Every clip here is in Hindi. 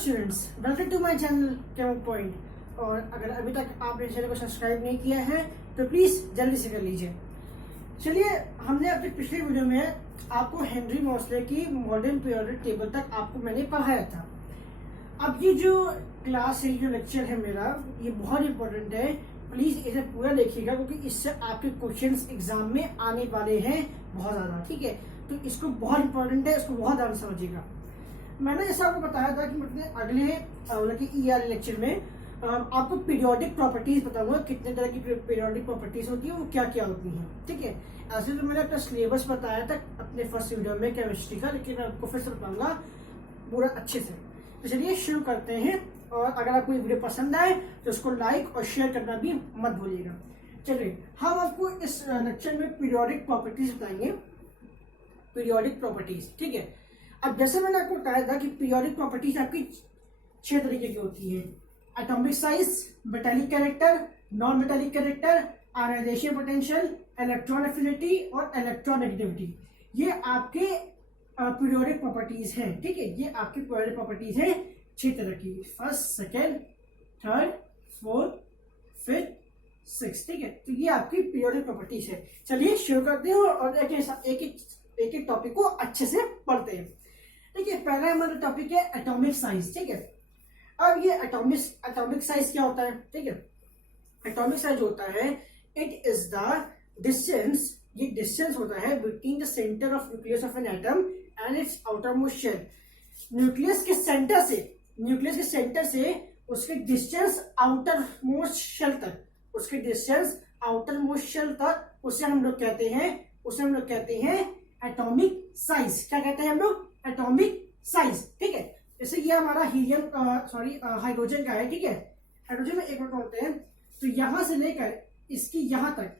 Students, welcome to my channel Chem Point. और अगर अभी तक आपने चैनल को सब्सक्राइब नहीं किया है तो प्लीज जल्दी से कर लीजिए। चलिए, हमने अपने पिछले वीडियो में आपको हेनरी मोसले की मॉडर्न पीरियोडिक टेबल तक आपको मैंने पढ़ाया था। अब ये जो क्लास है, जो लेक्चर है मेरा, ये बहुत इंपॉर्टेंट है। प्लीज इसे पूरा देखिएगा क्योंकि इससे आपके क्वेश्चंस एग्जाम में आने वाले हैं बहुत ज्यादा। ठीक है, तो इसको बहुत इंपॉर्टेंट है, इसको बहुत ज्यादा समझिएगा। मैंने जैसा आपको बताया था कि मतलब अगले मतलब कि ईआर लेक्चर में आपको पीरियोडिक प्रॉपर्टीज बताऊंगा, कितने तरह की पीरियोडिक प्रॉपर्टीज होती है, वो क्या क्या होती हैं। ठीक है, ऐसे तो मैंने अपना सिलेबस बताया था अपने फर्स्ट वीडियो में केमिस्ट्री का, लेकिन मैं आपको फिर से बताऊंगा पूरा अच्छे से। तो चलिए शुरू करते हैं। और अगर आपको ये वीडियो पसंद आए तो उसको लाइक और शेयर करना भी मत भूलिएगा। चलिए, हम आपको इस लेक्चर में पीरियोडिक प्रॉपर्टीज बताएंगे। पीरियोडिक प्रॉपर्टीज, ठीक है। अब जैसे मैंने आपको बताया था कि पीरियोडिक प्रॉपर्टीज आपकी 6 तरीके की होती है: atomic size, metallic character, non metallic character, ionisation potential, electron affinity और इलेक्ट्रॉन नेगेटिविटी। ये आपके पीरियोडिक प्रॉपर्टीज हैं। ठीक है, ये आपकी पीरियोडिक प्रॉपर्टीज हैं 6 तरह की: first, second, third, fourth, fifth, six. ठीक है, तो ये आपकी पीरियोडिक प्रॉपर्टीज है। चलिए शुरू करते हैं और एक टॉपिक को अच्छे से पढ़ते हैं। देखिए, पहला हमारा टॉपिक है एटॉमिक साइज। ठीक है, अब ये एटॉमिक साइज क्या होता है? ठीक है, एटॉमिक साइज होता है, इट इज द डिस्टेंस, ये डिस्टेंस होता है between the centre of nucleus of an atom and its outer most shell. Nucleus के सेंटर से उसके डिस्टेंस आउटर मोस्ट शेल तक, उसके डिस्टेंस आउटर मोस्ट शेल तक, उसे हम लोग कहते हैं एटॉमिक साइज। क्या कहते हैं हम लोग? Atomic size. ठीक है, जैसे ये हमारा हीलियम हाइड्रोजन का है। ठीक है, हाइड्रोजन में एक होते हैं, तो यहां से लेकर इसकी यहां तक,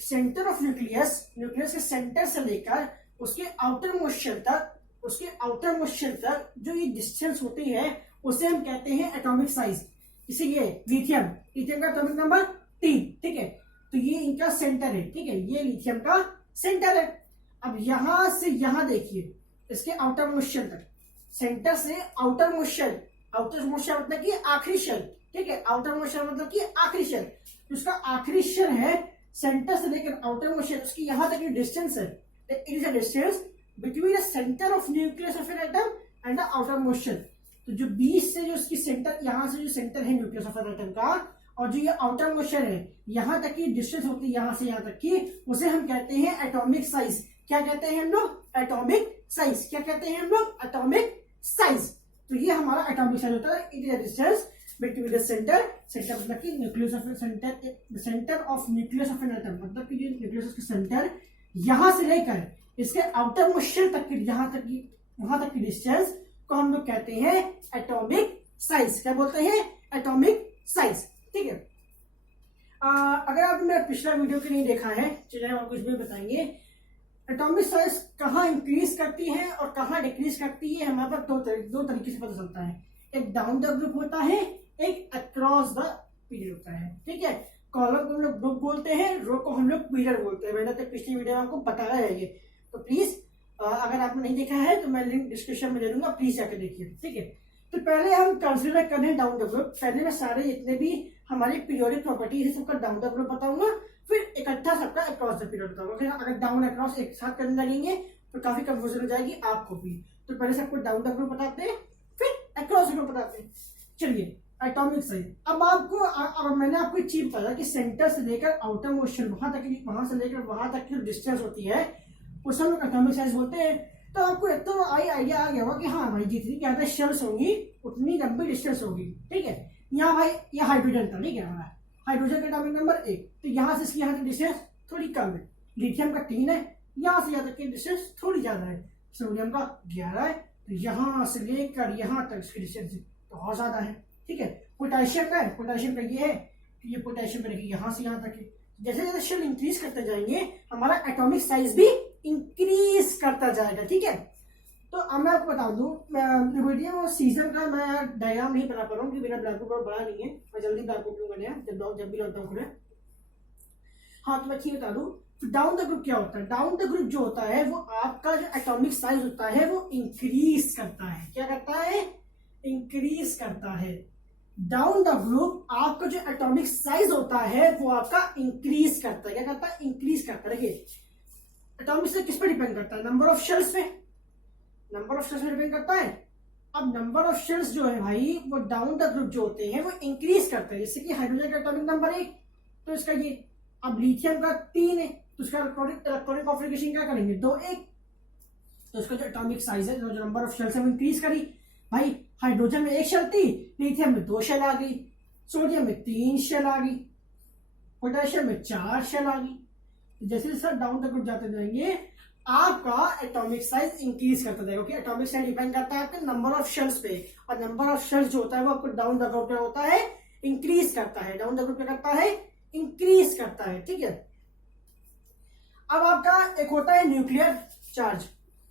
सेंटर ऑफ न्यूक्लियस के सेंटर से लेकर उसके आउटर मोस्ट शेल तक जो ये डिस्टेंस होती है उसे हम कहते हैं एटॉमिक साइज। इसे ये लिथियम का एटॉमिक नंबर 3। ठीक है, तो ये इनका सेंटर है। ठीक है, ये लिथियम का सेंटर है। अब यहां से यहां देखिए, इसके आउटर मोस्ट शेल तक, सेंटर से आउटर मोस्ट शेल मतलब कि आखिरी शेल। ठीक है, आउटर मोस्ट शेल मतलब कि आखिरी शेल, उसका आखिरी शेल है, सेंटर से लेकर आउटर मोस्ट शेल, उसकी यहां तक की डिस्टेंस है। It is a distance between the centre of nucleus of an atom and the outer most shell. तो जो बीच से जो उसकी सेंटर, यहां से जो सेंटर है न्यूक्लियस ऑफ एन एटम का, और जो ये आउटर मोस्ट शेल है, यहां तक की डिस्टेंस होती है, यहां से यहां तक की, उसे हम कहते हैं एटॉमिक साइज। क्या कहते हैं हम लोग? Atomic size. क्या कहते हैं हम लोग? Atomic size. तो ये हमारा एटॉमिक साइज होता है। It is a distance between the centre मतलब कि nucleus of centre of nucleus of an atom, मतलब कि न्यूक्लियस के सेंटर यहां से लेकर इसके आउटर मोस्ट शेल तक की, वहां तक की डिस्टेंस को हम लोग कहते हैं एटॉमिक साइज। क्या बोलते हैं? Atomic size. ठीक है, अगर आपने मेरा पिछला वीडियो के नहीं देखा है, चलिए हम कुछ भी बताएंगे। एटॉमिक साइज कहाँ इंक्रीज करती है और कहाँ डिक्रीज करती है, हमारे पास दो तरीके से पता चलता है। एक डाउन द ग्रुप होता है, एक अक्रॉस द पीरियड होता है। ठीक है, कॉलम को हम लोग ग्रुप बोलते हैं, रो को हम लोग पीरियड बोलते हैं। मैंने तो पिछली वीडियो में आपको बताया है ये, तो प्लीज अगर आपने नहीं देखा है तो मैं लिंक डिस्क्रिप्शन में दे दूंगा, प्लीज जाकर देखिए। ठीक है, तो पहले हम कंसिडर कर रहे हैं डाउन द ग्रुप। पहले मैं सारे जितने भी हमारी पीरियोडिक प्रॉपर्टी है सबका डाउन द ग्रुप बताऊंगा, फिर इकट्ठा सबका अक्रॉस द पीरियड बताऊंगा। फिर अगर डाउन अक्रॉस एक साथ करने लगेंगे तो काफी कंफ्यूजन हो जाएगी आपको भी। तो पहले सबको डाउन द ग्रुप बताते हैं, फिर अक्रॉस द ग्रुप बताते हैं। चलिए, एटॉमिक साइज। अब मैंने आपको एक चीज बताया कि सेंटर से लेकर आउटर मोस्ट शेल, वहां से लेकर वहां तक की डिस्टेंस होती है, उसे हम लोग एटॉमिक साइज बोलते हैं। तो आपको एक तो आइडिया आ गया होगा कि हाँ भाई, जितनी ज्यादा शेल्स होंगी उतनी लंबी डिस्टेंस होगी। ठीक है, यहाँ भाई ये हाइड्रोजन था, ठीक है, हमारा हाइड्रोजन का एटॉमिक नंबर 1, तो यहाँ से इसकी यहाँ तक डिस्टेंस थोड़ी कम है। लिथियम का 3 है, यहाँ से यहाँ तक की डिस्टेंस थोड़ी ज्यादा है। सोडियम का 11 है, तो यहाँ से लेकर यहाँ तक इसकी डिस्टेंस बहुत ज्यादा है। ठीक है, पोटेशियम का ये है कि ये पोटेशियम का यहाँ से यहाँ तक है। जैसे जैसे शेल इंक्रीज करते जाएंगे, हमारा एटॉमिक साइज भी इंक्रीज करता जाएगा। ठीक है, तो अब मैं आपको बता दूं, वीडियो सीजन का मैं डायग्राम नहीं बना पा रहा हूँ क्योंकि मेरा ब्लैक बोर्ड बड़ा नहीं है, मैं जल्दी ब्लैक बोर्ड बनाया जब भी लौटता हूँ। हाँ, तो मैं ठीक बता दूं, डाउन द ग्रुप क्या होता है? डाउन द ग्रुप जो होता है वो आपका जो एटॉमिक साइज होता है वो इंक्रीज करता है। क्या करता है? इंक्रीज करता है। डाउन द ग्रुप आपका जो एटॉमिक साइज होता है वो आपका इंक्रीज करता है। क्या करता है? इंक्रीज करता है। देखिए एटॉमिक साइज किस पे डिपेंड करता है? नंबर ऑफ शेल्स पे, नंबर ऑफ शेल्स पे डिपेंड करता है। अब नंबर ऑफ शेल्स जो है भाई वो डाउन द ग्रुप जो होते हैं वो इंक्रीज करते हैं। जैसे कि हाइड्रोजन का एटॉमिक नंबर 1 तो इसका ये, अब लिथियम का 3 है तो उसका इलेक्ट्रॉनिक कॉन्फ़िगरेशन क्या करेंगे? 2-1। तो इसका जो एटॉमिक साइज है, जो नंबर ऑफ शेल्स है वो इंक्रीज करी। भाई हाइड्रोजन में 1 शेल थी, लिथियम में 2 शेल आ गई, सोडियम में 3 शेल आ गई, पोटेशियम में 4 शेल आ गई। जैसे जैसे डाउन द ग्रुप जाते जाएंगे आपका एटॉमिक साइज इंक्रीज करता जाएगा, क्योंकि एटॉमिक साइज डिपेंड करता है आपके नंबर ऑफ शेल्स पे, और नंबर ऑफ शेल्स जो होता है वो आपको डाउन द ग्रुप क्या होता है? इंक्रीज करता है। डाउन द ग्रुप क्या करता है? इंक्रीज करता है। ठीक है। अब आपका एक होता है न्यूक्लियर चार्ज।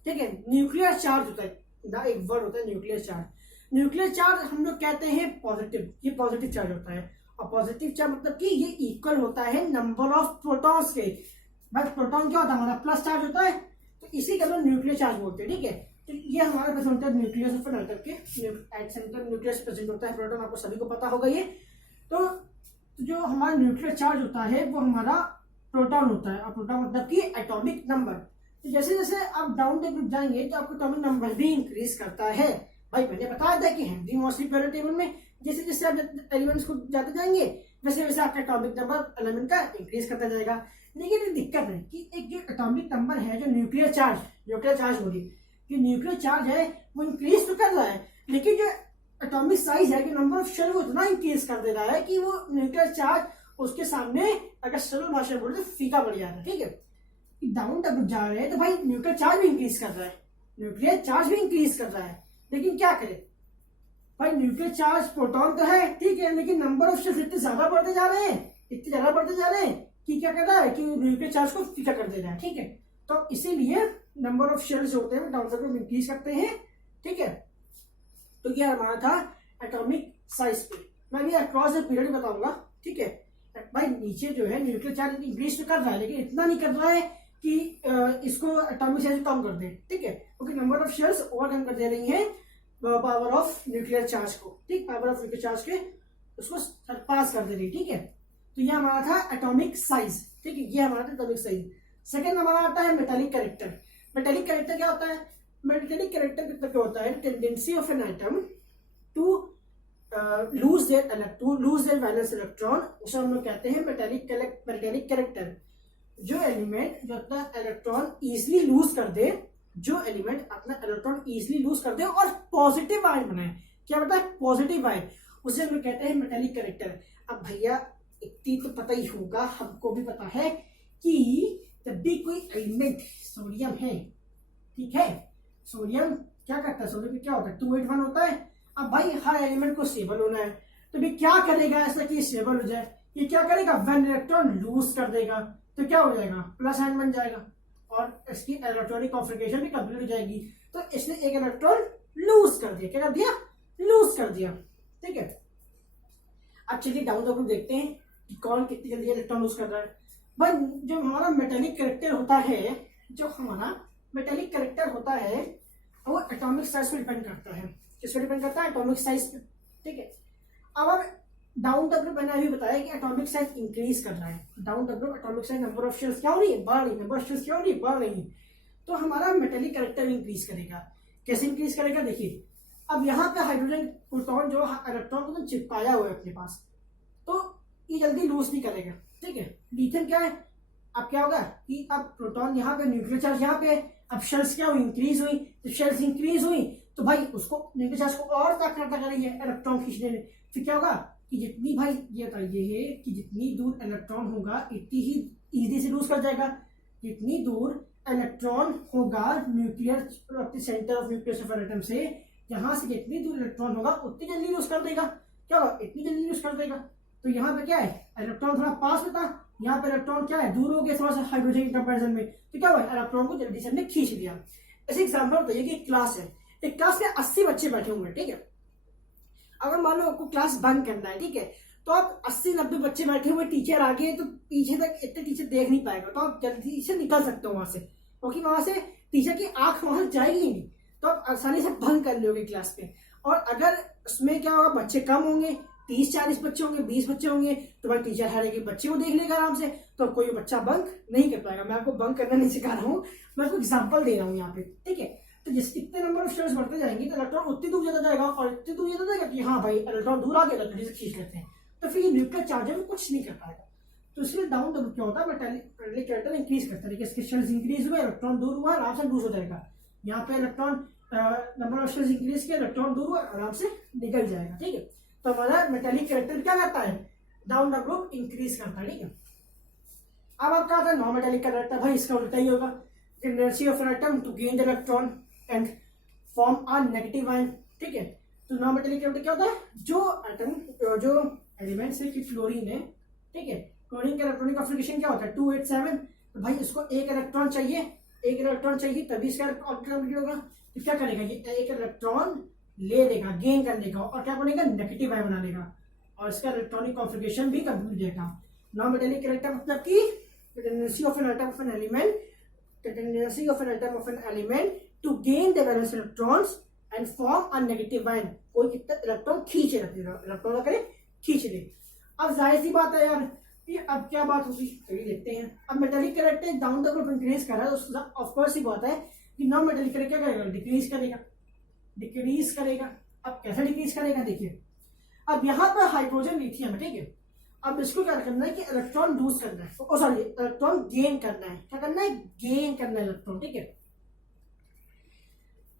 ठीक है, न्यूक्लियर चार्ज होता है ना, एक वर्ड होता है न्यूक्लियर चार्ज। न्यूक्लियर चार्ज हम लोग कहते हैं पॉजिटिव, ये पॉजिटिव चार्ज होता है। और पॉजिटिव चार्ज मतलब कि ये इक्वल होता है नंबर ऑफ प्रोटॉन्स के। बस प्रोटॉन क्या होता है? हमारा प्लस चार्ज होता है, तो इसी का हम न्यूक्लियर चार्ज बोलते हैं। ठीक है, तो ये हमारा प्रेजेंट होता है न्यूक्लियस पर आकर के, एट सेंटर न्यूक्लियस प्रेजेंट होता है प्रोटॉन, आपको सभी को पता होगा ये। तो जो हमारा न्यूक्लियर चार्ज होता है वो हमारा प्रोटॉन होता है, और प्रोटॉन मतलब कि एटॉमिक नंबर। तो जैसे जैसे आप डाउन द ग्रुप जाएंगे तो आपका एटॉमिक नंबर भी इंक्रीज करता है। भाई मैंने बताया था कि हेनरी मोसली पीरियड टेबल में जैसे जैसे आप एलिमेंट्स को जाते जाएंगे वैसे वैसे आपका एटॉमिक नंबर एलिमेंट का इंक्रीज करता जाएगा। लेकिन एक दिक्कत है कि एक जो एटॉमिक नंबर है, जो न्यूक्लियर चार्ज हो रही, कि न्यूक्लियर चार्ज है वो इंक्रीज तो कर रहा है, लेकिन जो एटॉमिक साइज है, कि नंबर ऑफ शेल, वो इतना इंक्रीज कर दे रहा है कि वो न्यूक्लियर चार्ज उसके सामने अगर सरल भाषा में बोले तो फीका पड़ जाता है। ठीक है, डाउन द ग्रुप जा रहे हैं तो भाई न्यूक्लियर चार्ज भी इंक्रीज कर रहा है, न्यूक्लियर चार्ज भी इंक्रीज कर रहा है, लेकिन क्या करे भाई? न्यूक्लियर चार्ज प्रोटॉन तो है, ठीक है, लेकिन नंबर ऑफ शेल्स इतने ज्यादा बढ़ते जा रहे हैं, इतने ज्यादा बढ़ते जा रहे हैं कि क्या कर रहा है कि न्यूक्लियर चार्ज को फीका कर दे रहा है। ठीक है, तो इसीलिए नंबर ऑफ शेल्स होते हैं डाउन द ग्रुप इंक्रीज करते हैं। ठीक है, तो ये हमारा था एटॉमिक साइज पे। मैं भी अक्रॉस द पीरियड बताऊंगा। ठीक है भाई, नीचे जो है न्यूक्लियर चार्ज इंक्रीज तो कर रहा है, लेकिन इतना नहीं कर रहा है कि इसको एटॉमिक साइज कम कर दे। ठीक है, क्योंकि नंबर ऑफ शेल्स और कम कर दे रही है पावर ऑफ न्यूक्लियर चार्ज को। ठीक, पावर ऑफ न्यूक्लियर चार्ज के उसको सरपास कर दे रही है। ठीक है, तो ये हमारा था एटॉमिक साइज। ठीक है, ये हमारा था एटॉमिक साइज। सेकंड हमारा आता है मेटालिक कैरेक्टर। मेटालिक कैरेक्टर क्या होता है? मेटालिक कैरेक्टर क्या होता है? Tendency of an atom to lose their valence electron, उसे हम लोग कहते हैं मेटालिक कैरेक्टर। जो एलिमेंट जो अपना इलेक्ट्रॉन इजिली लूज कर दे, जो एलिमेंट अपना इलेक्ट्रॉन इजिली लूज कर दे और पॉजिटिव आयन बनाए, क्या होता है? पॉजिटिव आयन, उसे हम लोग कहते हैं मेटालिक कैरेक्टर। अब भैया इतनी तो पता ही होगा, हमको भी पता है कि जब भी कोई एलिमेंट, सोडियम है, ठीक है, सोडियम क्या करता है? सोडियम क्या होता है? 281 होता है। अब भाई हर एलिमेंट को स्टेबल होना है, तो भी क्या करेगा ऐसा कि स्टेबल हो जाए? ये क्या करेगा? व्हेन इलेक्ट्रॉन लूज कर देगा तो क्या हो जाएगा? प्लस आयन बन जाएगा और इसकी इलेक्ट्रॉनिक कॉन्फ़िगरेशन भी कंप्लीट हो जाएगी। तो इसने एक इलेक्ट्रॉन लूज कर दिया। क्या कर दिया? लूज कर दिया। ठीक है, अब चलिए डाउन द ग्रुप देखते हैं कि कौन कितनी जल्दी इलेक्ट्रॉन लूज कर रहा है। भाई जो हमारा मेटालिक कैरेक्टर होता है, वो एटॉमिक साइज पे डिपेंड करता है। किस पे डिपेंड करता है? एटॉमिक साइज पे। ठीक है, अब डाउन द ग्रुप मैंने अभी बताया कि एटॉमिक साइज इंक्रीज कर रहा है। Down the group atomic size, number of shells क्या हो रही है? बढ़ रही है। नंबर ऑफ शेल्स क्या हो रही है? बढ़ रही है। तो हमारा मेटालिक कैरेक्टर इंक्रीज करेगा। कैसे इंक्रीज करेगा? देखिए, अब यहाँ पे हाइड्रोजन प्रोटॉन जो इलेक्ट्रॉन को चिपकाया हुआ है अपने पास, तो ये जल्दी लूज नहीं करेगा। ठीक है, लिथियम क्या है? अब क्या होगा कि अब प्रोटॉन यहाँ पे, न्यूक्लियर चार्ज यहाँ पे, अब शेल्स क्या हुई? इंक्रीज हुई। तो शेल्स इंक्रीज हुई तो भाई उसको न्यूक्लियर चार्ज को और ताकत करेंगे इलेक्ट्रॉन खींचने में। फिर क्या होगा कि जितनी, भाई ये बताइए है कि जितनी दूर इलेक्ट्रॉन होगा इतनी ही इजीली से लूज कर जाएगा। जितनी दूर इलेक्ट्रॉन होगा nuclear centre of nuclear atom से, यहाँ से जितनी दूर इलेक्ट्रॉन होगा उतनी जल्दी लूज कर देगा। क्या होगा? इतनी जल्दी लूज कर देगा। तो यहाँ पे क्या है? इलेक्ट्रॉन थोड़ा पास में था, यहाँ पे इलेक्ट्रॉन क्या है? दूर हो गया थोड़ा सा हाइड्रोजन के कंपैरिजन में। तो क्या हुआ? इलेक्ट्रॉन को जल्दी से हमने खींच लिया। ऐसे एग्जाम्पल बताइए कि क्लास है, एक क्लास में 80 बच्चे बैठे हुए हैं। ठीक है, अगर मान लो आपको क्लास बंद करना है, ठीक है, तो आप 80-90 बच्चे बैठे हुए, टीचर आ गए तो पीछे तक इतने टीचर देख नहीं पाएगा, तो आप जल्दी से निकल सकते हो वहां से, क्योंकि वहां से टीचर की आंख वहां जाएगी नहीं, तो आप आसानी से बंद कर लोगे क्लास पे। और अगर उसमें क्या होगा, बच्चे कम होंगे, 30-40 बच्चे होंगे, 20 बच्चे होंगे, तो भाई टीचर हर एक बच्चे को देख लेगा आराम से, तो कोई बच्चा बंक नहीं कर पाएगा। मैं आपको बंक करना नहीं सिखा रहा हूँ, मैं आपको एग्जाम्पल दे रहा हूँ यहाँ पे, ठीक है। तो जिस कितने नंबर ऑफ शेयर्स बढ़ते जाएंगे तो इलेक्ट्रॉन उतनी दूर जाता जाएगा, और इतनी दूर जाता जाएगा कि हाँ भाई इलेक्ट्रॉन दूर आ गया, इलेक्ट्रॉन से खींच लेते हैं, तो फिर ये न्यूक्लियर चार्जर में कुछ नहीं कर पाएगा। तो इसलिए डाउन द क्या होता है, मेटालिक कैरेक्टर इंक्रीज करता है, इसके शेयर्स इंक्रीज हुए, इलेक्ट्रॉन दूर हुआ, आराम से दूर हो जाएगा। यहाँ पे electron number of shares increase किया, इलेक्ट्रॉन दूर हुआ, आराम से निकल जाएगा, ठीक है। तो हमारा मेटालिक कैरेक्टर क्या करता है, डाउन द ग्रुप इंक्रीज करता है, ठीक है। अब आपका आता है नॉन मेटालिक कैरेक्टर, भाई इसका उल्टा ही होगा, tendency of an atom to gain the electron and form a negative ion, ठीक है। तो नॉन मेटालिक कैरेक्टर क्या होता है, जो एटम जो एलिमेंट्स है कि क्लोरीन है, ठीक है, क्लोरीन का इलेक्ट्रॉनिक कॉन्फिगरेशन क्या होता है 287, तो भाई इसको एक इलेक्ट्रॉन चाहिए तभी इसका ऑर्बिटल कंप्लीट होगा। तो क्या करेगा, ये एक इलेक्ट्रॉन ले लेगा, गेन कर लेगा, और क्या बनेगा, नेगेटिव आयन बना लेगा, और इसका इलेक्ट्रॉनिक कॉन्फिगरेशन भी कंप्लीट देगा। नॉन मेटालिक कैरेक्टर मतलब कि tendency of an atom of an element to gain the valence electrons and form a negative ion, कोई कितना इलेक्ट्रॉन खींचे रखेगा, इलेक्ट्रॉन करे खींच ले। अब जाहिर सी बात है यार, ये अब क्या बात होगी, चलिए देखते हैं। अब metallic character down the group increase कर रहा है, तो ऑफ कोर्स ही बात है कि नॉन मेटालिक कैरेक्टर क्या करेगा, डिक्रीज करेगा। अब कैसे डिक्रीज करेगा, देखिए अब यहाँ पर हाइड्रोजन लिथियम है, ठीक है। अब इसको क्या करना है कि इलेक्ट्रॉन लूज करना है, सॉरी इलेक्ट्रॉन गेन करना है, क्या करना है, गेन करना है इलेक्ट्रॉन, ठीक है।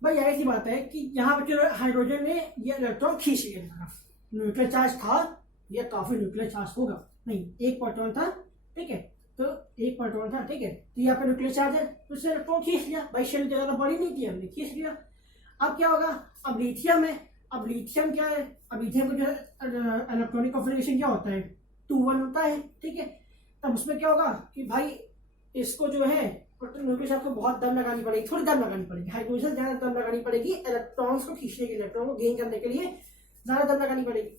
भाई ऐसी बात है कि यहाँ पर जो हाइड्रोजन ने ये इलेक्ट्रॉन खींच लिया, न्यूक्लियर चार्ज था, यह काफी न्यूक्लियर चार्ज होगा, नहीं एक प्रोटॉन था, ठीक है, तो एक प्रोटॉन था, ठीक है, तो यहाँ पे न्यूक्लियर चार्ज है, तो उसने इलेक्ट्रॉन खींच लिया, भाई शेल ज्यादा बड़ी नहीं थी, हमने खींच लिया। अब क्या होगा, अब लिथियम है, अब लिथियम क्या है, अब लिथियम का जो है इलेक्ट्रॉनिक कॉन्फिगरेशन क्या होता है 2-1 होता है, ठीक है। तब उसमें क्या होगा कि भाई इसको जो है न्यूक्लियर चार्ज को बहुत दम लगानी पड़ेगी, थोड़ी दम लगानी पड़ेगी, हाइड्रोजन ज्यादा दम लगानी पड़ेगी इलेक्ट्रॉन्स को खींचने के लिए, इलेक्ट्रॉन को गेन करने के लिए ज्यादा दम लगानी पड़ेगी।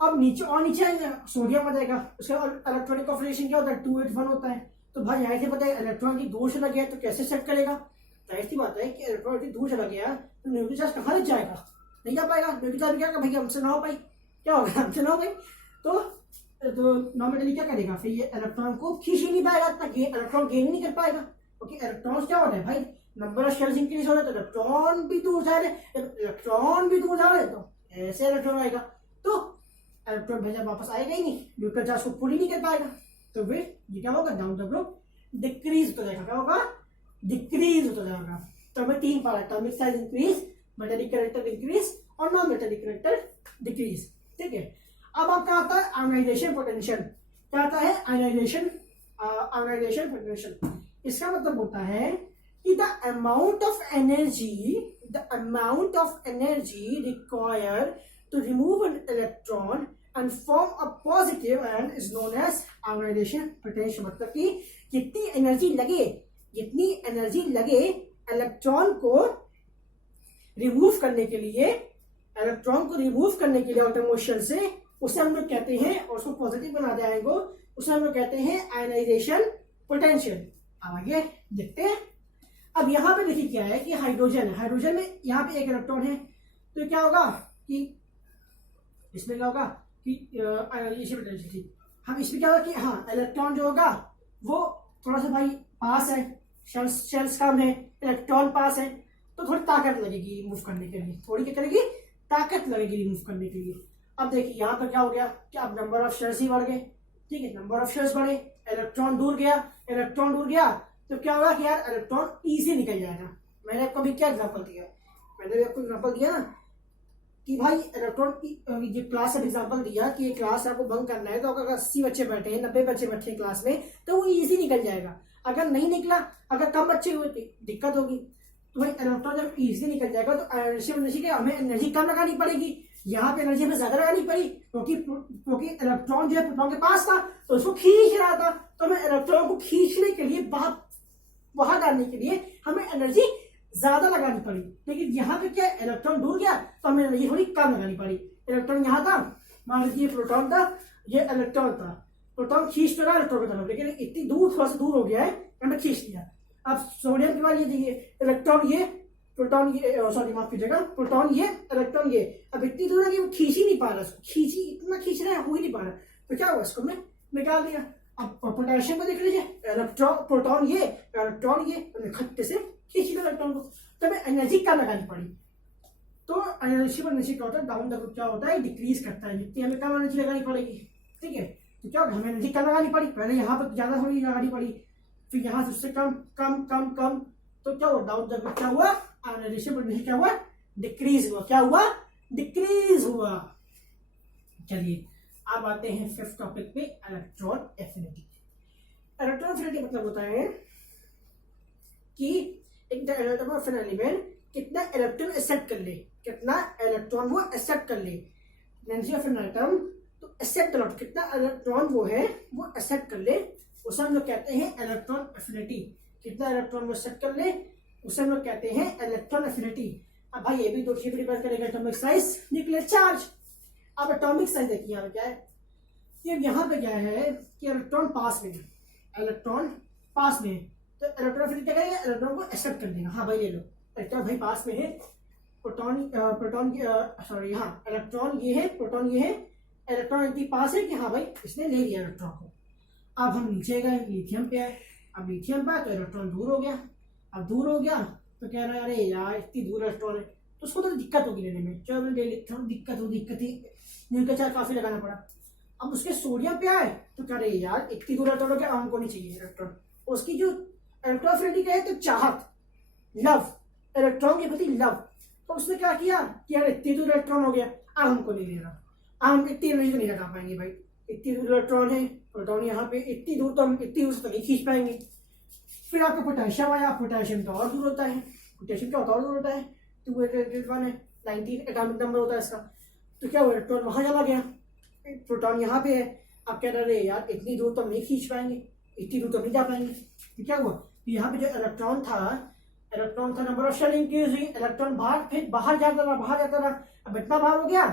अब नीचे आएगा सोडियम आ जाएगा, उसका इलेक्ट्रॉनिक कॉन्फिगरेशन क्या होता है 281 होता है। तो भाई यहाँ से पता है इलेक्ट्रॉन की दूर चला गया तो कैसे सेट करेगा, जाहिर सी बात है कि इलेक्ट्रॉन की दूर चला गया तो न्यूक्लियर चार्ज कहाँ जाएगा, नहीं जा पाएगा, न्यूक्लियर चार्ज क्या भाई हमसे ना हो पाई, क्या होगा हमसे ना हो पाई, तो नॉन मेटालिक क्या करेगा, फिर ये इलेक्ट्रॉन को खींच ही नहीं पाएगा, इलेक्ट्रॉन गेन नहीं कर पाएगा, क्योंकि इलेक्ट्रॉन क्या हो रहा है भाई, नंबर ऑफ शेल्स इंक्रीज हो रहा है तो इलेक्ट्रॉन भी दूर जा रहे, तो ऐसे इलेक्ट्रॉन आएगा, तो इलेक्ट्रॉन भेजा वापस आएगा ही नहीं, न्यूक्लियर चार्ज को पूरी नहीं कर पाएगा, तो फिर ये क्या होगा, डाउन द ग्रुप डिक्रीज होता जाएगा, क्या होगा, डिक्रीज होता जाएगा। तो हमें 3 part, atomic size increase, metallic character increase और नॉन मेटालिक कैरेक्टर डिक्रीज, ठीक है। अब आपका आता है आयोनाइजेशन पोटेंशियल, क्या आता है आयोनाइजेशन पोटेंशियल, इसका मतलब होता है कि the amount of energy required to remove an electron and form a positive ion is known as ionization potential, मतलब कि जितनी एनर्जी लगे इलेक्ट्रॉन को रिमूव करने के लिए आउटर मोशन से, उसे हम लोग कहते हैं, और उसको पॉजिटिव बना देंगे, उसे हम लोग कहते हैं आयनाइजेशन पोटेंशियल। अब आगे देखते हैं। अब यहाँ पे देखिए क्या है कि हाइड्रोजन में यहाँ पे एक इलेक्ट्रॉन है, तो क्या होगा कि इसमें क्या होगा कि आयनाइजेशन पोटेंशियल, ठीक, हम इसमें क्या होगा कि हाँ इलेक्ट्रॉन जो होगा वो थोड़ा सा भाई पास है, शेल्स कम है, इलेक्ट्रॉन पास है, तो थोड़ी ताकत लगेगी मूव करने के लिए, थोड़ी क्या करेगी, ताकत लगेगी रिमूव करने के लिए। अब देखिए यहाँ पर क्या हो गया कि अब नंबर ऑफ शेल्स ही बढ़ गए, ठीक है, नंबर ऑफ शेल्स बढ़े, इलेक्ट्रॉन दूर गया, तो क्या होगा कि यार इलेक्ट्रॉन इजी निकल जाएगा। मैंने आपको अभी क्या एग्जाम्पल दिया, ना कि भाई इलेक्ट्रॉन की जो क्लास का एग्जांपल दिया कि ये क्लास आपको बंक करना है, तो अगर 80 बच्चे बैठे हैं, 90 बच्चे बैठे हैं क्लास में, तो वो इजी निकल जाएगा। अगर नहीं निकला, अगर कम बच्चे हुए तो दिक्कत होगी। तो भाई इलेक्ट्रॉन जब इजी निकल जाएगा तो एनर्जी के हमें एनर्जी कम लगानी पड़ेगी, यहाँ पे एनर्जी हमें ज्यादा लगानी पड़ी, क्योंकि इलेक्ट्रॉन जो है प्रोटॉन के पास था तो उसको खींच रहा था, तो हमें इलेक्ट्रॉन को खींचने के लिए बाहर डालने के लिए हमें एनर्जी ज्यादा लगानी पड़ी। लेकिन यहाँ पे क्या, इलेक्ट्रॉन दूर गया तो हमें एनर्जी थोड़ी कम लगानी पड़ी। इलेक्ट्रॉन यहाँ था, मान लीजिए प्रोटॉन था, ये इलेक्ट्रॉन था, प्रोटॉन खींच तो रहा इलेक्ट्रॉन की तरफ, लेकिन इतनी दूर थोड़ा सा दूर हो गया है, हमें खींच लिया। अब सोडियम के बाद ये देखिए इलेक्ट्रॉन ये प्रोटॉन ये, सॉरी माफ कीजिएगा, प्रोटॉन ये, इलेक्ट्रॉन ये। अब इतनी दूर है कि वो खींच ही नहीं पा रहा, इतना खींच रहा है, हो ही नहीं पा रहा। तो क्या हुआ, इसको मैं निकाल दिया। अब पोटेशियम को देख लीजिए, इलेक्ट्रॉन, प्रोटॉन ये, इलेक्ट्रॉन ये, खट्टे से खींच लिया इलेक्ट्रॉन को। तो हमें एनर्जी कम लगानी पड़ी। तो एनर्जी पर नीचे क्या होता है, डाउन द ग्रुप क्या होता है, डिक्रीज करता है, जितनी हमें कम एनर्जी लगानी पड़ेगी। ठीक है, तो क्या होगा, हमें एनर्जी कम लगानी पड़ी, पहले यहाँ पर ज्यादा थोड़ी लगानी पड़ी, फिर यहाँ से उससे कम कम कम कम। तो क्या हुआ, डाउन द ग्रुप क्या हुआ, एनर्जी पर नीचे क्या हुआ, डिक्रीज हुआ। क्या हुआ, डिक्रीज हुआ। चलिए अब आते हैं फिफ्थ टॉपिक पे, इलेक्ट्रॉन एफिनिटी। इलेक्ट्रॉन एफिनिटी मतलब होता है कि एक the atom of an element कितना इलेक्ट्रॉन एक्सेप्ट कर ले, कितना इलेक्ट्रॉन वो एक्सेप्ट कर ले। एनर्जी ऑफ एन एटम तो एक्सेप्ट अलॉट, कितना इलेक्ट्रॉन वो है वो एक्सेप्ट कर ले, उसे हम लोग कहते हैं इलेक्ट्रॉन एफिनिटी। कितना इलेक्ट्रॉन वो एक्सेप्ट कर ले उसे हम लोग कहते हैं इलेक्ट्रॉन एफिनिटी। अब भाई ये भी दो चीज डिपेंड करेगा, एटॉमिक साइज, न्यूक्लियर चार्ज। अब एटॉमिक साइज देखिए यहाँ पे क्या है, ये यहाँ पे क्या है कि इलेक्ट्रॉन पास में है, इलेक्ट्रॉन पास में है, तो इलेक्ट्रॉन एफिनिटी क्या करेगा, इलेक्ट्रॉन को एक्सेप्ट कर देगा। हाँ भाई ये लो, इलेक्ट्रॉन भाई पास में है, प्रोटॉन सॉरी हाँ इलेक्ट्रॉन ये है, प्रोटॉन ये है, इलेक्ट्रॉन इतनी पास है कि हाँ भाई इसने ले लिया इलेक्ट्रॉन को। अब हम नीचे गए, लिथियम पे आए, अब लिथियम पे तो इलेक्ट्रॉन दूर हो गया। अब दूर हो गया तो कह रहा है अरे यार इतनी दूर इलेक्ट्रॉन है, तो उसको तो दिक्कत होगी लेने में। चलो मैंने ले लिया, दिक्कत ही न्यूक्लियर चार्ज काफी लगाना पड़ा। अब उसके सोडियम पे आए तो कह रहे यार इतनी दूर इलेक्ट्रॉन हो गया, हमको नहीं चाहिए इलेक्ट्रॉन। उसकी जो इलेक्ट्रॉन एफिनिटी क्या है, तो चाहत, लव, इलेक्ट्रॉन के प्रति लव। तो उसने क्या किया कि यार इतनी दूर इलेक्ट्रॉन हो गया, अब हमको नहीं लेना, अब हम इतनी एनर्जी तो नहीं लगा पाएंगे भाई, इतनी दूर इलेक्ट्रॉन है, प्रोटॉन यहाँ पे, इतनी दूर तो हम इतनी दूर से तो नहीं खींच पाएंगे। फिर आपका पोटेशियम आया, पोटेशियम तो और दूर होता है, पोटेशियम क्या होता है, और दूर होता है, 281 है, 19 एटॉमिक नंबर होता है इसका। तो क्या हुआ, इलेक्ट्रॉन वहां चला गया, प्रोटॉन यहाँ पे है। अब कह रहे यार इतनी दूर तो हम नहीं खींच पाएंगे, इतनी दूर तो नहीं जा पाएंगे। तो क्या हुआ, यहाँ पे जो इलेक्ट्रॉन था नंबर ऑफ शेल इंक्रीज हुई, इलेक्ट्रॉन बाहर जाता रहा। अब इतना बाहर हो गया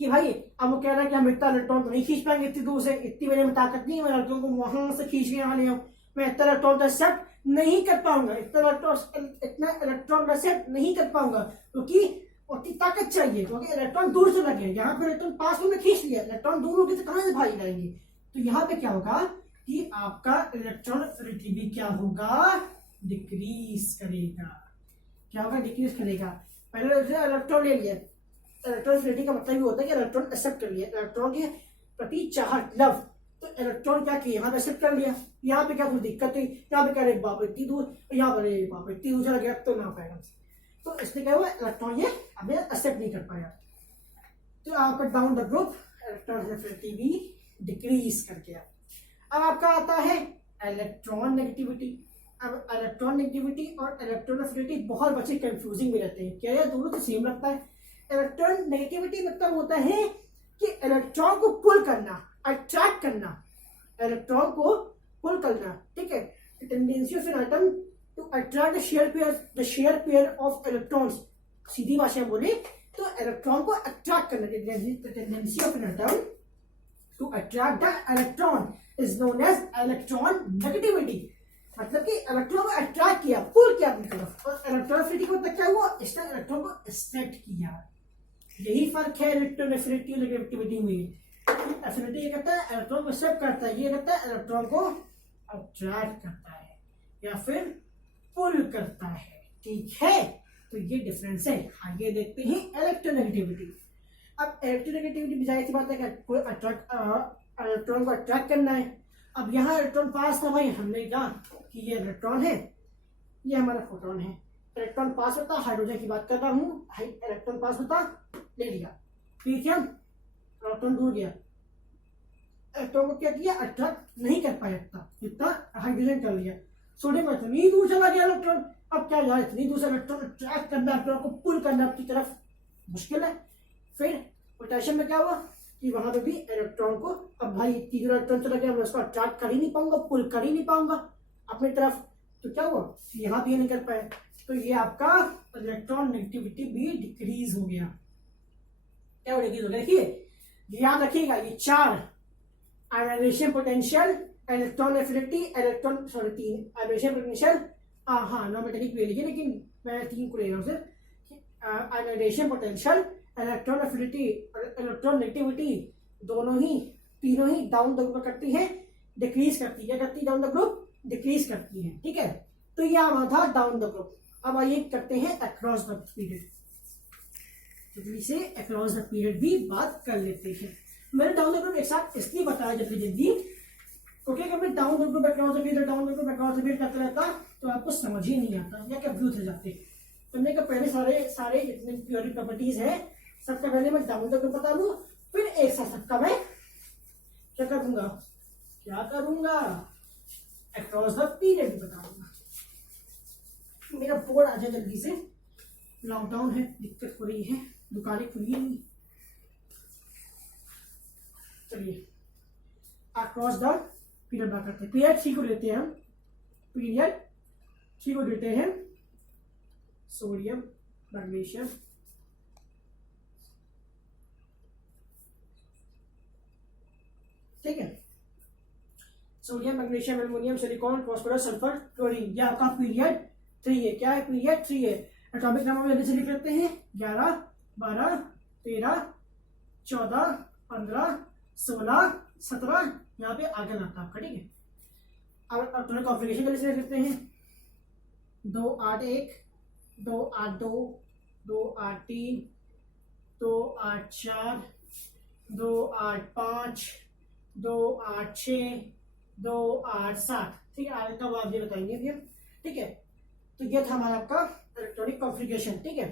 कि भाई अब वो कह रहा है कि हम इतना इलेक्ट्रॉन तो नहीं खींच पाएंगे इतनी दूर से, इतनी मेरे में ताकत नहीं है, मैं इलेक्ट्रॉन को वहां से खींच के यहाँ ले आऊं, मैं इतना इलेक्ट्रॉन तो एक्सेप्ट नहीं कर पाऊंगा, इतना इलेक्ट्रॉन एक्सेप्ट नहीं कर पाऊंगा, क्योंकि उतनी ताकत चाहिए, क्योंकि इलेक्ट्रॉन दूर से लगे। यहाँ पे इलेक्ट्रॉन पास में खींच लिया, इलेक्ट्रॉन दूर होगी तो कहां से भाई जाएंगे। तो यहाँ पे क्या होगा कि आपका इलेक्ट्रॉन एफिनिटी भी क्या होगा, डिक्रीज करेगा। क्या होगा, डिक्रीज करेगा। पहले इलेक्ट्रॉन ले लिया, इलेक्ट्रॉन एफिनिटी का मतलब ये होता है कि इलेक्ट्रॉन एक्सेप्ट कर लिया, इलेक्ट्रॉन के प्रति चाहत, लव। तो इलेक्ट्रॉन क्या किया, यहाँ पे एक्सेप्ट कर लिया, यहाँ पे क्या कुछ दिक्कत हुई, यहाँ पे कह रहे बाप इतनी दूर, यहाँ पर बाप इतनी दूर चला गया, तो ना पाएगा। तो इसने क्या हुआ, इलेक्ट्रॉन ये अभी एक्सेप्ट नहीं कर पाया। तो आपका down the group electron affinity भी डिक्रीज कर गया। अब आपका आता है इलेक्ट्रॉन नेगेटिविटी। अब इलेक्ट्रॉन नेगेटिविटी और इलेक्ट्रॉन एफिनिटी बहुत बच्चे कंफ्यूजिंग में रहते हैं, क्या ये दोनों तो सेम लगता है। इलेक्ट्रॉन नेगेटिविटी मतलब होता है कि इलेक्ट्रॉन को पुल करना, अट्रैक्ट करना, इलेक्ट्रॉन को पुल करना। ठीक है, tendency of an atom to attract the share pair of electrons. सीधी भाषा में बोले तो इलेक्ट्रॉन को अट्रैक्ट करना, tendency of an atom to attract the electron is known as electron negativity. मतलब कि इलेक्ट्रॉन को अट्रैक्ट किया, पुल किया अपनी तरफ। और इलेक्ट्रॉन एफिनिटी को मतलब क्या हुआ, इसने इलेक्ट्रॉन को एक्सेप्ट किया। यही फर्क है इलेक्ट्रॉन एफिनिटी और नेगेटिविटी में। एफिनिटी ये कहता है इलेक्ट्रॉन को एक्सेप्ट करता है, ये कहता है इलेक्ट्रॉन को अट्रैक्ट करता है या फिर पुल करता है। ठीक है, तो ये डिफरेंस है। आगे देखते हैं इलेक्ट्रोनेगेटिविटी। अब इलेक्ट्रोनेगेटिविटी भी जाहिर सी बात है कि कोई इलेक्ट्रॉन को अट्रैक्ट करना है। अब यहाँ इलेक्ट्रॉन पास था भाई, हमने कहा कि ये इलेक्ट्रॉन है, ये हमारा फोटोन है। इलेक्ट्रॉन पास होता, हाइड्रोजन की बात कर रहा हूँ, इलेक्ट्रॉन पास होता, ले लिया। लिथियम, इलेक्ट्रॉन दूर गया, इलेक्ट्रॉन को क्या किया, अट्रैक्ट नहीं कर पाया इतना हाइड्रोजन कर लिया। सोडियम इतनी दूर चला गया इलेक्ट्रॉन, अब क्या यार इतनी दूर से इलेक्ट्रॉन अट्रैक्ट करना, इलेक्ट्रॉन को पुल करना अपनी तरफ मुश्किल है। फिर पोटेशियम में क्या हुआ कि वहां पे भी इलेक्ट्रॉन को, अब भाई इतनी दूर इलेक्ट्रॉन चला गया, मैं उसको अट्रैक्ट कर ही नहीं पाऊंगा, पुल कर ही नहीं पाऊंगा अपनी तरफ। तो क्या हुआ, यहाँ भी नहीं कर पाए। तो ये आपका इलेक्ट्रॉन नेगेटिविटी भी डिक्रीज हो गया। क्या डिक्रीज हो गया, देखिए याद रखिएगा, ये चार आयोनाइजेशन पोटेंशियल, इलेक्ट्रॉन एफिनिटी, तीन आयोनाइजेशन पोटेंशियल, हाँ नॉर्मेटिक भी लिखिए, लेकिन मैं 3 को ले रहा हूँ सिर्फ। आयोनाइजेशन पोटेंशियल, इलेक्ट्रॉन एफिनिटी और इलेक्ट्रॉन नेगेटिविटी दोनों ही, तीनों ही डाउन द ग्रुप करती है, डिक्रीज करती है। क्या करती है? डाउन द ग्रुप डिक्रीज करती है। ठीक है, तो ये हमारा था डाउन द ग्रुप। अब आइए करते हैं अक्रॉस द पीरियड। जल्दी से अक्रॉस द पीरियड भी बात कर लेते हैं। मैंने डाउन द ग्रुप एक साथ इसलिए बताया जल्दी जल्दी, क्योंकि अगर मैं down the group across the period, down the group across the period करते रहता तो आपको समझ ही नहीं आता या कंफ्यूज हो जाते। तो मैंने कहा पहले सारे जितने प्योरिटी प्रॉपर्टीज है सबका पहले मैं डाउन द ग्रुप बता दूं, फिर एक साथ सबका मैं क्या करूंगा अक्रॉस द पीरियड भी बता दूंगा। मेरा बोर्ड आ जाए जल्दी से, लॉकडाउन है, दिक्कत हो रही है, दुकानें खुली नहीं। चलिए अक्रॉस द पीरियड बात करते हैं। पीरियड 3 को लेते हैं हम, पीरियड 3 को लेते हैं सोडियम, मैग्नीशियम, ठीक है, sodium, magnesium, aluminium, silicon, phosphorus, sulphur, chlorine. यह आपका पीरियड 3 है। क्या है? पीरियड 3 है। एटॉमिक नंबर जल्दी से लिख लेते हैं, 11, 12, 13, 14, 15, 16, 17, यहाँ पे आगे आता है आपका। ठीक है, अब एटॉमिक कॉन्फिगरेशन जल्दी से लिख लेते हैं, 2, 8, 1, 2, 8, 2, 2, 8, 3, 2, 8, 4, 2, 8, 5, 2, 8, 6, 2, 8, 7। ठीक है, आगे का आप ये बताएंगे भैया। ठीक है, तो ये था हमारा आपका इलेक्ट्रॉनिक कॉन्फ़िगरेशन। ठीक है,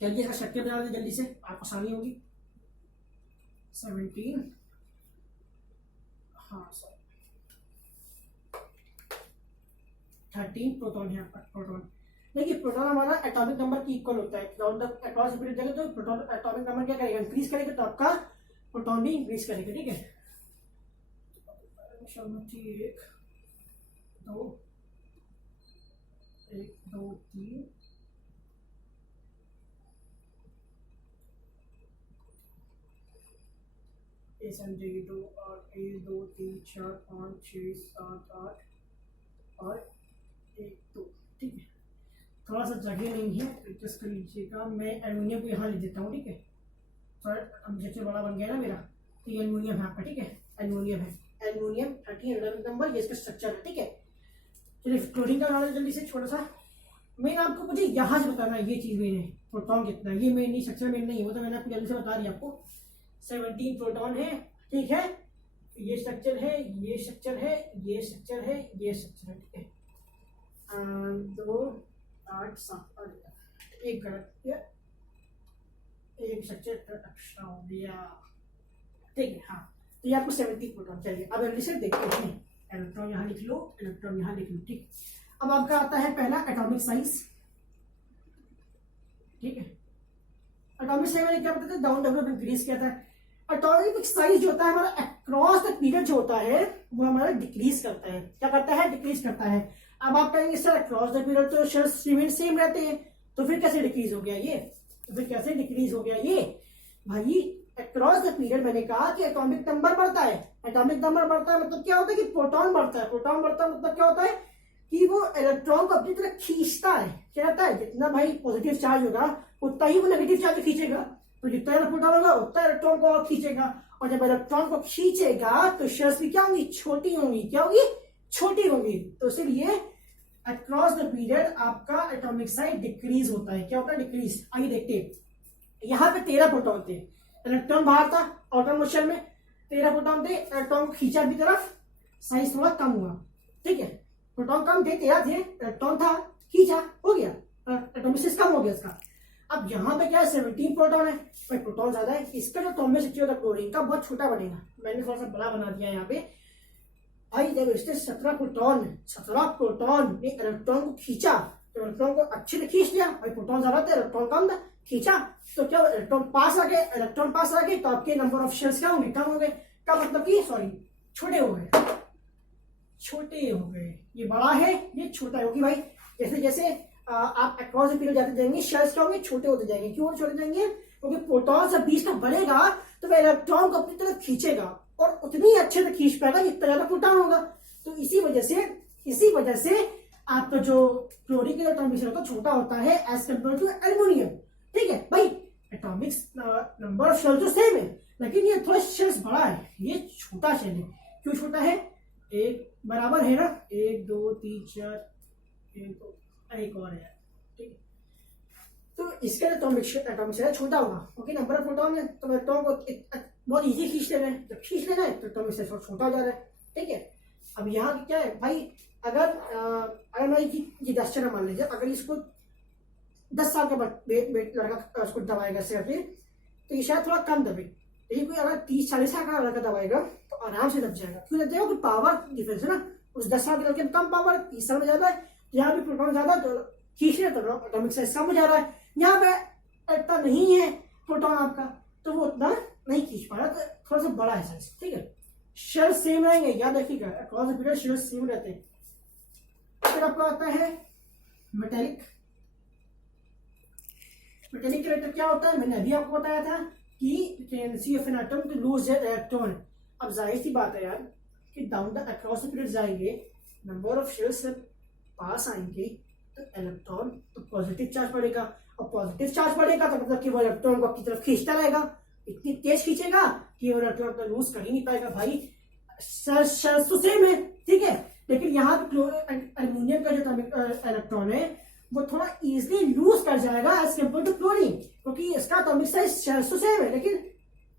जल्दी इसका स्ट्रक्चर बना दें जल्दी से, आपको आसानी होगी। 17, हाँ सर 13 प्रोटॉन है आपका। प्रोटॉन देखिए, प्रोटॉन हमारा एटॉमिक नंबर की इक्वल होता है। अक्रॉस द पीरियड तो प्रोटॉन एटॉमिक नंबर क्या करेगा? इंक्रीज करेगा, तो आपका प्रोटॉन भी इंक्रीज करेगा। ठीक है, 1, 2, 1, 2, 3, SMG2 और 1, 2, 3, 4, 5, 6, 7, 8 और 1, 2। ठीक है, थोड़ा सा जगह नहीं है, एडजस्ट कर लीजिएगा। मैं एल्युमिनियम को यहाँ लिख देता हूँ। ठीक है, थोड़ा स्ट्रक्चर बड़ा बन गया ना मेरा, तो ये एल्युमिनियम है आपका। ठीक है, एल्युमिनियम है, एल्युमिनियम 13 एटॉमिक नंबर, ये इसका स्ट्रक्चर है। ठीक है, चलिए क्लोरीन का बना जल्दी से छोटा सा। मेन आपको मुझे यहाँ से बताना है, ये चीज मेन है, प्रोटॉन कितना है, ये मेन नहीं, स्ट्रक्चर मेन नहीं है, वो तो मैंने आपको जल्दी से बता दिया आपको। 17 प्रोटॉन है। ठीक है, ये स्ट्रक्चर है, ये स्ट्रक्चर है, ये स्ट्रक्चर है, ये स्ट्रक्चर है। ठीक है, 2, 8, 7, एक गलत किया, एक स्ट्रक्चर एक्स्ट्रा हो गया। ठीक है, हाँ, तो ये आपको 17 प्रोटॉन चाहिए। अब जल्दी से देखते हैं, इलेक्ट्रॉन यहाँ लिख लो, इलेक्ट्रॉन यहाँ लिख लो। ठीक, अब आपका आता है पहला एटॉमिक साइज। ठीक है, एटॉमिक साइज मैंने क्या बताया था? डाउन डेवलप इंक्रीज किया था। एटॉमिक साइज जो होता है हमारा अक्रॉस द पीरियड जो होता है वो हमारा डिक्रीज करता है। क्या करता है? डिक्रीज करता है। अब आप कहेंगे सर अक्रॉस द पीरियड तो शेयर्स रिमेन सेम रहते हैं, तो फिर कैसे डिक्रीज हो गया ये? तो फिर कैसे डिक्रीज हो गया ये? भाई अक्रॉस द पीरियड मैंने कहा कि एटॉमिक नंबर बढ़ता है। एटॉमिक नंबर बढ़ता है मतलब क्या होता है कि प्रोटॉन बढ़ता है। प्रोटॉन बढ़ता है मतलब क्या होता है कि वो इलेक्ट्रॉन को अपनी तरफ खींचता है। क्या रहता है? जितना भाई पॉजिटिव चार्ज होगा उतना ही वो नेगेटिव चार्ज खींचेगा, तो जितना प्रोटॉन होगा उतना इलेक्ट्रॉन को खींचेगा, और जब इलेक्ट्रॉन को खींचेगा तो शेयर्स भी क्या होंगी? छोटी होंगी। क्या होगी? छोटी होंगी। तो इसलिए अक्रॉस द पीरियड आपका एटॉमिक साइज डिक्रीज होता है। क्या होता है? डिक्रीज। आइए देखते हैं, यहाँ पे 13 प्रोटॉन थे, इलेक्ट्रॉन बाहर था, आउटर मोशन में 13 प्रोटॉन थे, इलेक्ट्रॉन को खींचा की तरफ, साइज थोड़ा कम हुआ। ठीक है, प्रोटॉन कम थे, 13 थे, इलेक्ट्रॉन था, खींचा, हो गया, एटॉमिक साइज कम हो गया इसका। अब यहाँ पे क्या है? 17 प्रोटॉन है, भाई प्रोटॉन ज्यादा है, इसका जो एटॉमिक स्ट्रक्चर होता क्लोरीन का बहुत छोटा बनेगा। मैंने थोड़ा सा बड़ा बना दिया यहाँ पे। भाई जब इसने 17 प्रोटॉन ने इलेक्ट्रॉन को खींचा, तो इलेक्ट्रॉन को अच्छे से खींच लिया। भाई प्रोटॉन ज्यादा थे, इलेक्ट्रॉन कम था, खींचा तो क्या इलेक्ट्रॉन पास आ गए। इलेक्ट्रॉन पास आ गए तो आपके नंबर ऑफ शेयर्स क्या होंगे? कम हो गए। का मतलब कि सॉरी छोटे हो गए, छोटे हो गए। ये बड़ा है, ये छोटा है, क्योंकि भाई जैसे जैसे आप अक्रॉस द पीरियड जाते जाएंगे शेयर्स क्या होंगे? छोटे होते जाएंगे। क्यों छोटे जाएंगे? क्योंकि प्रोटॉन जब 20 का बढ़ेगा तो वह इलेक्ट्रॉन को अपनी तरफ खींचेगा, और उतनी अच्छे से खींच पाएगा जितना ज्यादा प्रोटॉन होगा। तो इसी वजह से आपका जो क्लोरीन का एटॉमिक शेल होता है छोटा होता है एज कम्पेयर टू एल्यूमिनियम। ठीक है भाई, एटॉमिक नंबर ऑफ शेल तो सेम है, लेकिन ये थोड़ा शेल्स बड़ा है, ये छोटा शेल है। क्यों छोटा है? एक बराबर है ना, 1 2 3 4, एक और है। ठीक है, तो इसका एटॉमिक शेल छोटा होगा क्योंकि नंबर ऑफ प्रोटॉन है, तो इलेक्ट्रॉन को बहुत इजी खींच लेना है। जब खींच लेना है तो एटॉमिक शेल छोटा हो जा रहा है। ठीक है, अब यहाँ क्या है भाई, अगर मैं ये 10 चना मान लीजिए, अगर इसको 10 साल का लड़का उसको दबाएगा सिर पे, तो ये शायद थोड़ा कम दबे, लेकिन कोई अगर 30-40 साल का लड़का दबाएगा तो आराम से दब जाएगा। क्यों दब जाएगा? पावर डिफरेंस है ना, उस 10 साल के लड़के में कम पावर, 30 साल में ज्यादा है, यहाँ भी प्रोटॉन ज्यादा तो खींच रहे तो एटॉमिक साइज कम हो जा रहा है। यहाँ पे इतना नहीं है प्रोटॉन आपका, तो वो उतना नहीं खींच पा रहा, तो थोड़ा सा बड़ा है साइज। ठीक है, शेल सेम रहेंगे, याद रखिएगा, across the period shell same रहते हैं। फिर आपका आता है मेटेलिक। मेटेलिक कैरेक्टर क्या होता है? मैंने अभी आपको बताया था कि tendency of an atom to lose their electron. अब जाहिर सी बात है यार कि down the across the period जाएंगे, नंबर ऑफ शेल्स से पास आएंगे, तो इलेक्ट्रॉन तो पॉजिटिव चार्ज बढ़ेगा, और पॉजिटिव चार्ज बढ़ेगा तो मतलब कि वो इलेक्ट्रॉन को अपनी तरफ खींचता रहेगा, इतनी तेज खींचेगा कि वो इलेक्ट्रॉन तो लूज कर ही नहीं पाएगा। भाई शेल्स तो सेम है, ठीक है, लेकिन यहाँ पे एल्यूमिनियम का जो इलेक्ट्रॉन है वो थोड़ा इजीली लूज कर जाएगा एज कम्पेयर टू क्लोरीन, क्योंकि इसका एटॉमिक साइज शेल्स तो सेम है, लेकिन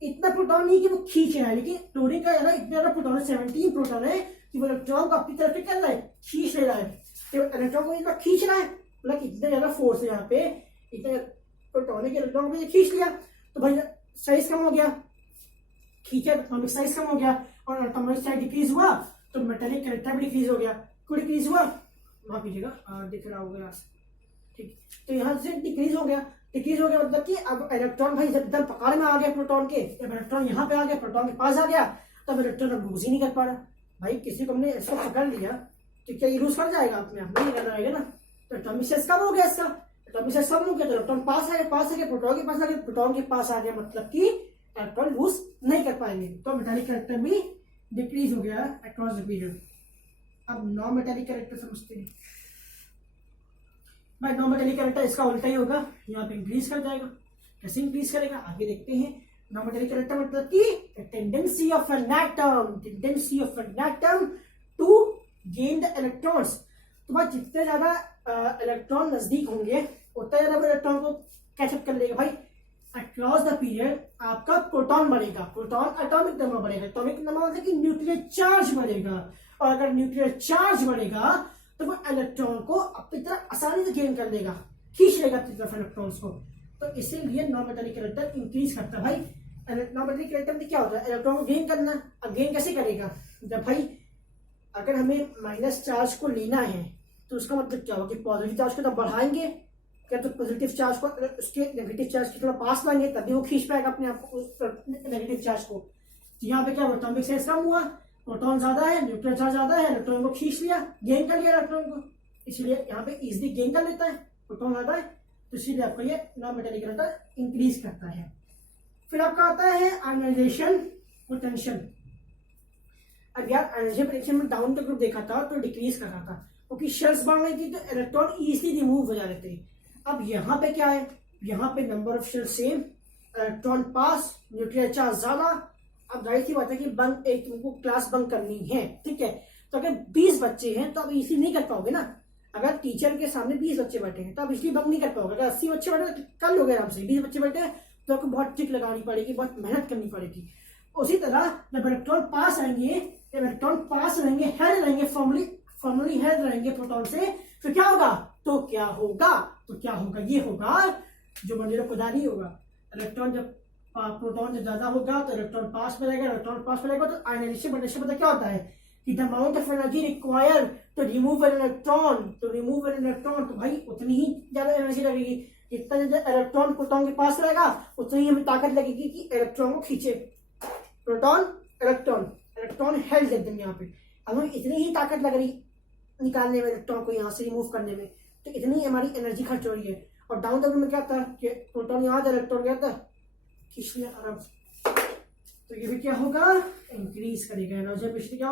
इतना प्रोटॉन नहीं कि वो खींच रहा है। लेकिन क्लोरीन का इतना ज्यादा प्रोटॉन है, 17 प्रोटॉन है कि वो इलेक्ट्रॉन को अपनी तरफ कर रहा है, खींच ले रहा है। तो इलेक्ट्रॉन को इतना खींच रहा है, मतलब इतना ज्यादा फोर्स है यहाँ पे, इतना प्रोटॉन है कि इलेक्ट्रॉन को खींच लिया, तो भाई साइज कम हो गया, खींचा एटॉमिक साइज कम हो गया, और एटॉमिक साइज डिक्रीज हुआ तो मेटेलिक कैरेक्टर भी डिक्रीज हो गया। क्यों डिक्रीज हुआ? वहां कीजिएगा, दिख रहा होगा यहाँ से। ठीक, तो यहाँ से डिक्रीज हो गया। डिक्रीज हो गया मतलब कि अब इलेक्ट्रॉन भाई जब एकदम पकड़ में आ गया प्रोटॉन के, जब इलेक्ट्रॉन यहाँ पे आ गया, प्रोटॉन के पास आ गया, तब इलेक्ट्रॉन अब लूज ही नहीं कर पा रहा। भाई किसी को हमने इसको पकड़ लिया तो क्या ये लूज कर जाएगा? अपने आप नहीं करना रहेगा ना, तो एटॉमिक साइज कम हो गया इसका, एटॉमिक साइज कम हो गया तो इलेक्ट्रॉन पास आ गया, प्रोटॉन के पास आ गया, प्रोटॉन के पास आ गया, मतलब कि इलेक्ट्रॉन लूज नहीं कर पाएंगे, तो मेटालिक कैरेक्टर भी डिक्रीज हो गया अक्रॉस द पीरियड। अब नॉन मेटालिक कैरेक्टर समझते हैं भाई। नॉन मेटालिक कैरेक्टर इसका उल्टा ही होगा, यहाँ पे इंक्रीज कर जाएगा। कैसे इंक्रीज करेगा आगे देखते हैं। नॉन मेटालिक कैरेक्टर मतलब कि tendency of an atom to gain the electrons. तो भाई जितने ज्यादा इलेक्ट्रॉन नजदीक होंगे उतना ज्यादा इलेक्ट्रॉन को कैचअप कर लेगा। भाई अक्रॉस द पीरियड आपका प्रोटॉन बढ़ेगा, प्रोटॉन एटॉमिक नंबर बढ़ेगा, एटॉमिक नंबर मतलब कि न्यूक्लियर चार्ज बढ़ेगा, और अगर न्यूक्लियर चार्ज बढ़ेगा तो वो इलेक्ट्रॉन को अपनी तरफ आसानी से गेन कर लेगा, खींच लेगा अपनी तरफ इलेक्ट्रॉन्स को। तो इसीलिए नॉन मेटालिक कैरेक्टर इंक्रीज करता है। भाई नॉन मेटालिक कैरेक्टर में क्या होता है? इलेक्ट्रॉन को गेन करना। अब गेन कैसे करेगा? जब भाई अगर हमें माइनस चार्ज को लेना है तो उसका मतलब क्या होगा कि पॉजिटिव चार्ज को तब बढ़ाएंगे क्या, तो पॉजिटिव चार्ज को उसके नेगेटिव चार्ज के थोड़ा पास लाएंगे तभी वो खींच पाएगा अपने आप को नेगेटिव चार्ज को। तो यहाँ पे क्या हुआ? एटॉमिक साइज कम हुआ, प्रोटॉन ज्यादा है, न्यूक्लियर चार्ज ज्यादा है, इलेक्ट्रॉन को खींच लिया, गेन कर लिया इलेक्ट्रॉन को, इसलिए यहाँ पे इजीली गेन कर लेता है, प्रोटॉन ज्यादा है, तो इसीलिए आपको ये नॉन मेटालिक कैरेक्टर इंक्रीज करता है। फिर आपका आता है आयनाइजेशन पोटेंशियल। अब यार आयनाइजेशन पोटेंशियल में डाउन का ग्रुप देखा था तो डिक्रीज कर रहा था, क्योंकि शेल्स बढ़ रही थी तो इलेक्ट्रॉन इजीली रिमूव हो जा रहे थे। अब यहाँ पे क्या है? यहाँ पे number of shells same, electron pass, nuclear charge ज्यादा। अब जाहिर सी बात है कि बंक एक तुमको क्लास बंक करनी है, ठीक है, तो अगर 20 बच्चे हैं तो अब इसी नहीं कर पाओगे ना। अगर टीचर के सामने 20 बच्चे बैठे हैं तो अब इसलिए बंक नहीं कर पाओगे। अगर 80 बच्चे बैठे कर लोगे आराम से, 20 बच्चे बैठे हैं तो आपको बहुत ट्रिक लगानी पड़ेगी, बहुत मेहनत करनी पड़ेगी। उसी तरह जब इलेक्ट्रॉन पास आएंगे, जब इलेक्ट्रॉन पास रहेंगे, हेड रहेंगे, फॉर्मली हेड रहेंगे प्रोटॉन से, फिर क्या होगा? तो क्या होगा? ये होगा जो मंदिरों खुदा नहीं होगा। इलेक्ट्रॉन जब प्रोटॉन जब ज्यादा होगा तो इलेक्ट्रॉन पास में रहेगा, इलेक्ट्रॉन पास में रहेगा तो आयनाइजेशन पोटेंशियल पता क्या होता है कि the amount of energy required to remove an electron, तो भाई उतनी ही ज्यादा एनर्जी लगेगी। जितना ज्यादा इलेक्ट्रॉन प्रोटॉन के पास रहेगा उतनी ही हमें ताकत लगेगी कि इलेक्ट्रॉन को खींचे। इलेक्ट्रॉन हेल्ड एकदम यहाँ पे, अब हमें इतनी ही ताकत लग रही निकालने में, इलेक्ट्रॉन को यहाँ से रिमूव करने में, तो इतनी हमारी एनर्जी खर्च हो रही है। और डाउन द में क्या था कि प्रोटॉन यहाँ था, इलेक्ट्रॉन गया था, खींच लिया आराम से, तो ये भी क्या होगा? इंक्रीज करेगा एनर्जी। पिछले क्या